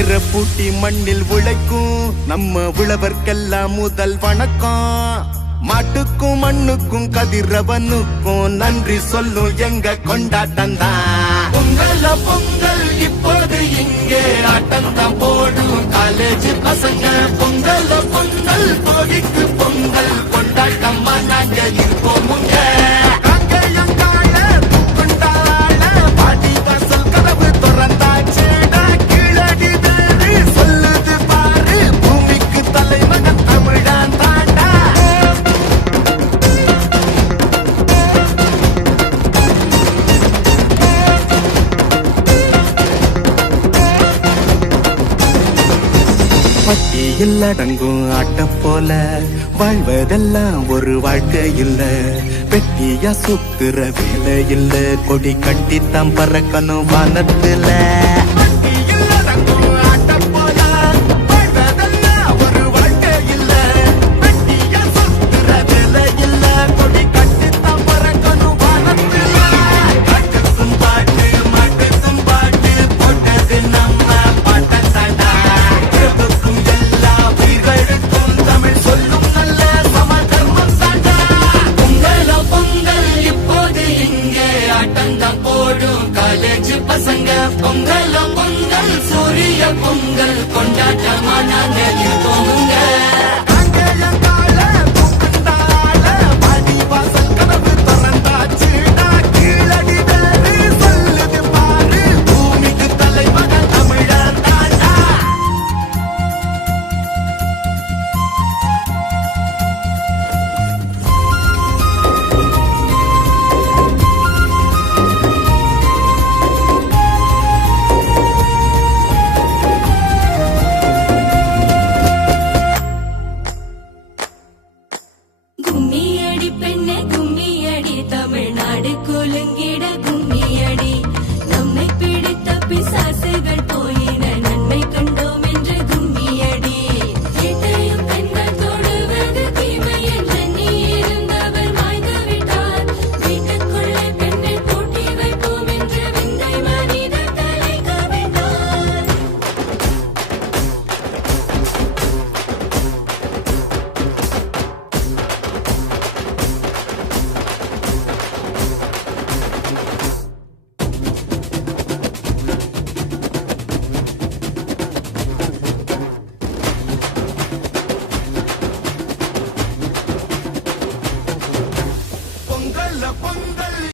வேற பூட்டி மண்ணில் உழைக்கும் நம்ம உழவர்க்கெல்லாம் முதல் வணக்கம். மாட்டுக்கும் மண்ணுக்கும் கதிரவனுக்கும் நன்றி சொல்லும் எங்க கொண்டாட்டம் தான். பொங்கல் பொங்கல் இப்போது இங்கே ஆட்டம் தான் போடும் காலேஜ் பசங்க. பொங்கல் பொங்கல் கோடிக்கு பொங்கல் கொண்டாட்டமா நாங்க இருப்போமுங்க. பட்டியில் அடங்கும் ஆட்ட போல வாழ்வதெல்லாம் ஒரு வாழ்க்கை இல்ல. பெட்டியா சுத்துற வேலை இல்ல, கொடி கட்டித்தான் பறக்கணும் வானத்துல. பசங்க பொங்கல் பொங்கல் சூரிய பொங்கல் கொண்டாட்டமா நாங்க இருக்கோம்.